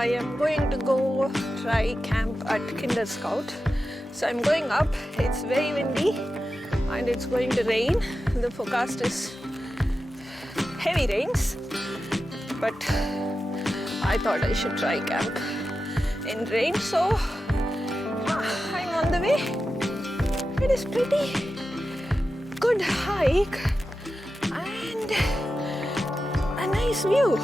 I am going to go try camp at Kinder Scout. So I'm going up. It's very windy and it's going to rain. The forecast is heavy rains, but I thought I should try camp in rain. So I'm on the way. It is pretty good hike and a nice view.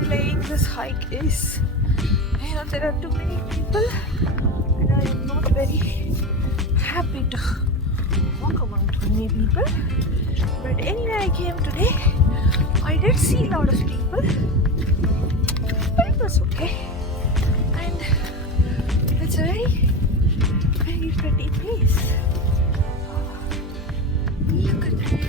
Delaying this hike is, there are too many people and I am not very happy to walk among too many people. But anyway, I came today. I did see a lot of people, but it was okay. And it's a very pretty place. Look at that.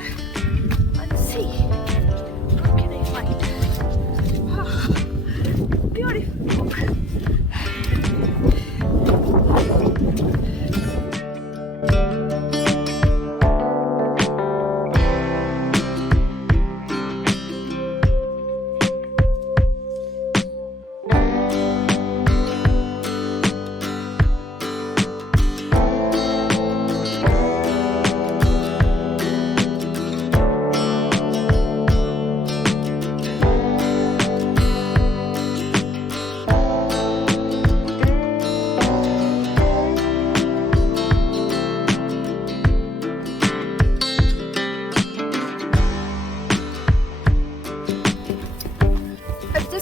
here and see what can I find. Beautiful.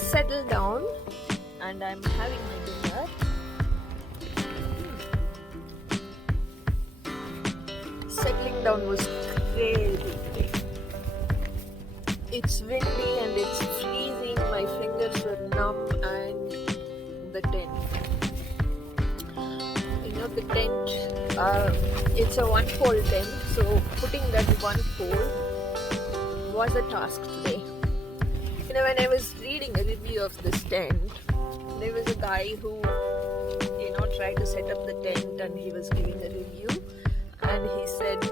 Settled down and I'm having my dinner. Settling down was crazy today. It's windy and it's freezing. My fingers were numb and the tent. You know the tent, it's a one pole tent, so putting that one pole was a task today. You know, when I was reading a review of this tent, there was a guy who, you know, tried to set up the tent and he was giving a review and he said,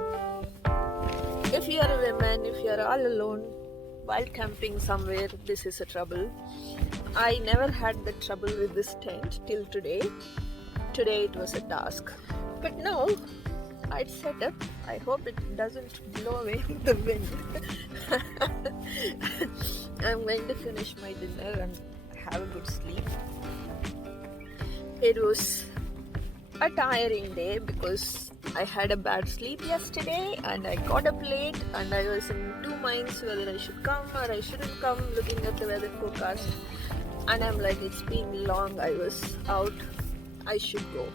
if you are a woman, if you are all alone while camping somewhere, this is a trouble. I never had the trouble with this tent till today. Today it was a task. But now, I'd set up. I hope it doesn't blow away with the wind. I'm going to finish my dinner and have a good sleep. It was a tiring day because I had a bad sleep yesterday and I got up late and I was in two minds whether I should come or I shouldn't come, looking at the weather forecast, and I'm like, it's been long, I was out, I should go.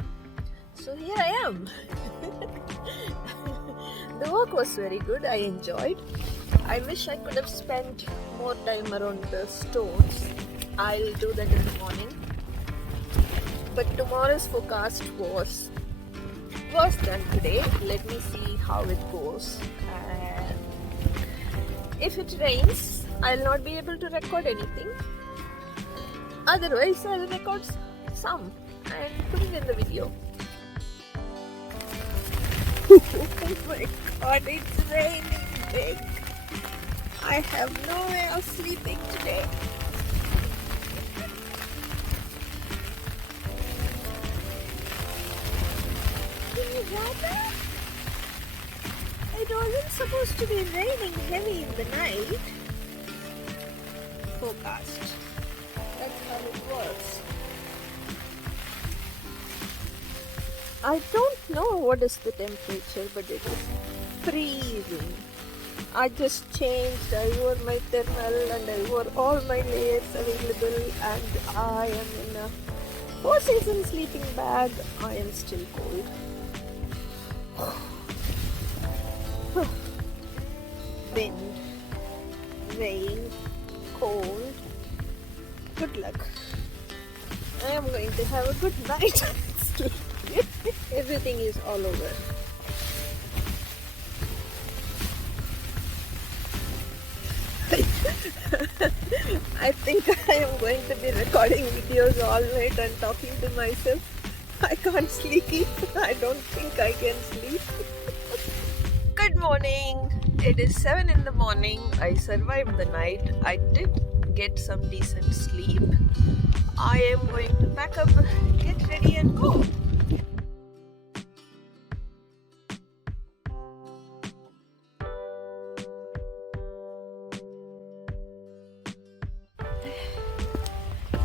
So here I am. The work was very good, I enjoyed. I wish I could have spent more time around the stones. I'll do that in the morning. But tomorrow's forecast was worse than today. Let me see how it goes. And if it rains, I'll not be able to record anything. Otherwise, I'll record some and put it in the video. Oh my god, it's raining big. I have no way of sleeping today. Can you hear that? It wasn't supposed to be raining heavy in the night. Forecast. That's how it works. I don't know what is the temperature, but it is freezing. I just changed, I wore my thermal and I wore all my layers available and I am in a 4-season sleeping bag. I am still cold. Wind, rain, cold. Good luck. I am going to have a good night. Everything is all over. I think I am going to be recording videos all night and talking to myself. I can't sleep. I don't think I can sleep. Good morning. It is 7 in the morning. I survived the night. I did get some decent sleep. I am going to pack up, get ready and go.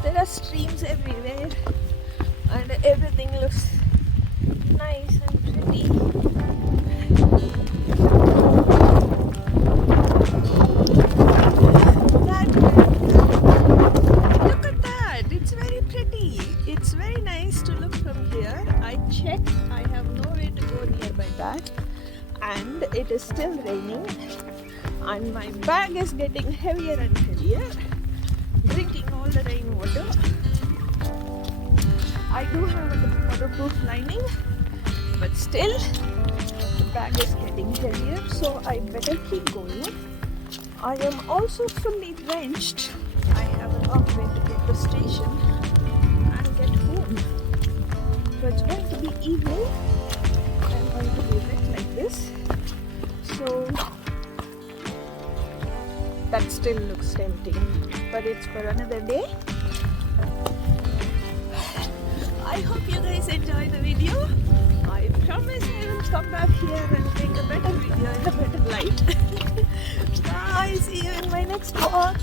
There are streams everywhere and everything looks nice and pretty. Look at that, it's very pretty. It's very nice to look from here. I checked, I have no way to go nearby that, and it is still raining and my bag is getting heavier and heavier. Drinking all the rainwater. I do have a waterproof lining, but still the bag is getting heavier, so I better keep going. I am also fully drenched. I have a long way to get to the station and get home. So it's going to be evening. I'm going to be wet like this. So that still looks tempting, but it's for another day. I hope you guys enjoy the video. I promise I will come back here and make a better video in a better light. Bye, see you in my next walk.